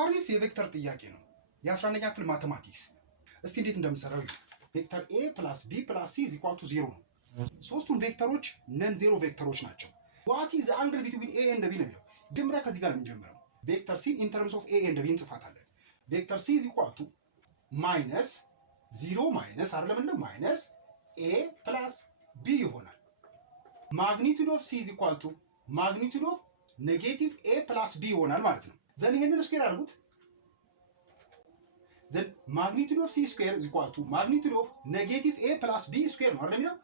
አሪፍ የቬክተር ጥያቄ ነው። የ11ኛ ክፍል ማቴማቲክስ። እስቲ እንዴት እንደምሰራው ይሁ ቬክተር a + b + c = 0 ነው። ሶስቱን ቬክተሮች ነን ዜሮ ቬክተሮች ናቸው። ዋት ኢዝ ዘ አንግል ቢትዊን a and b ነው የሚለው። መጀመሪያ ከዚህ ጋር ነው የምንጀምረው። ቬክተር c ኢን ተርምስ ኦፍ a and b እንጽፋታለን። ቬክተር c ማይነስ 0 ማይነስ አይደለም እንደ ማይነስ a + b ይሆናል። ማግኒቱድ ኦፍ c ማግኒቱድ ኦፍ ኔጌቲቭ a + b ይሆናል ማለት ነው። ዘን ይሄንን ስኩዌር አድርጉት። ዘን ማግኒቱድ ኦፍ c ስኩዌር ማግኒቱድ ኦፍ ኔጌቲቭ a + b ስኩዌር ነው አይደል የሚለው።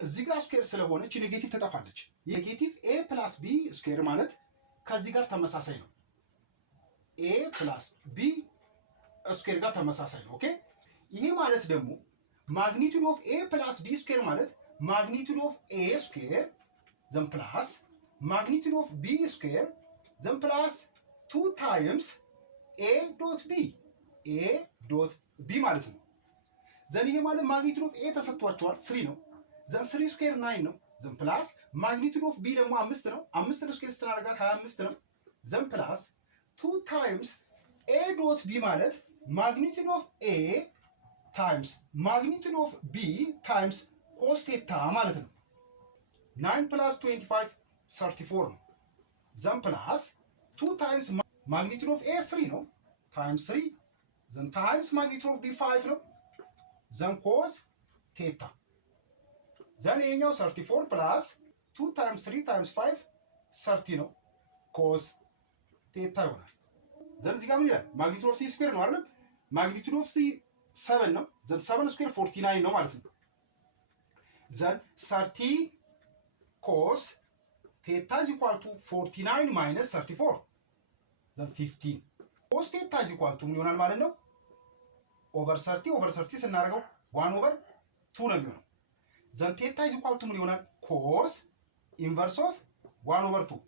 እዚህ ጋር ስኩዌር ስለሆነች ኔጌቲቭ ትጠፋለች። ኔጌቲቭ a + b ስኩዌር ማለት ከዚህ ጋር ተመሳሳይ ነው። a + b ስኩዌር ጋር ተመሳሳይ ነው። ኦኬ ይሄ ማለት ደግሞ ማግኒቱድ ኦፍ a + b ስኩዌር ማለት ማግኒቱድ ኦፍ a ስኩዌር ዘን ፕላስ ማግኒቱድ ኦፍ b ስኩዌር ዘን ፕላስ 2 ታይምስ a ዶት b ማለት ነው። ዘን ይሄ ማለት ማግኒቱድ ኦፍ a ተሰጥቷቸዋል 3 ነው። ዘን 3 ስኩዌር 9 ነው። ዘን ፕላስ ማግኒቱድ ኦፍ b ደግሞ 5 ነው። 5 ስኩዌር ስናደርጋት 25 ነው። ዘን ፕላስ 2 ታይምስ a ዶት b ማለት ማግኒቱድ ኦፍ a ታይምስ ማግኒቱድ ኦፍ b ታይምስ ኮስ ቴታ ማለት ነው። 9 + 25 34 ነው። ዘን ፕላስ 2 ታይምስ ማግኒቱድ ኦፍ a 3 ነው ታይምስ 3 ዘን ታይምስ ማግኒቱድ ኦፍ b 5 ነው። ዘን ኮስ ቴታ ዘን ይሄኛው 34 ፕላስ 2 ታይምስ 3 ታይምስ 5 30 ነው። ኮስ ቴታ ይሆናል። ዘን እዚህ ጋር ምን ይላል? ማግኒቱድ ኦፍ c ስኩዌር ነው አይደል? ማግኒቱድ ኦፍ c 7 ነው። ዘን 7 ስኩዌር 49 ነው ማለት ነው። ዘን 30 ኮስ ቴታ = 49 ማይነስ 34 ዘን 15 ኮስ ቴታ = ምን ይሆናል ማለት ነው? ኦቨር 30 ስናደርገው 1/2 ነው የሚሆነው። ዘን ቴታ = ምን ይሆናል? ኮስ ኢንቨርስ ኦፍ 1/2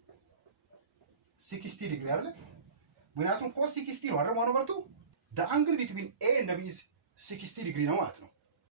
60 ዲግሪ አይደል? ምክንያቱም ኮስ 60 ነው አይደል? 1/2 the angle between a and b is 60 ዲግሪ ነው ማለት ነው።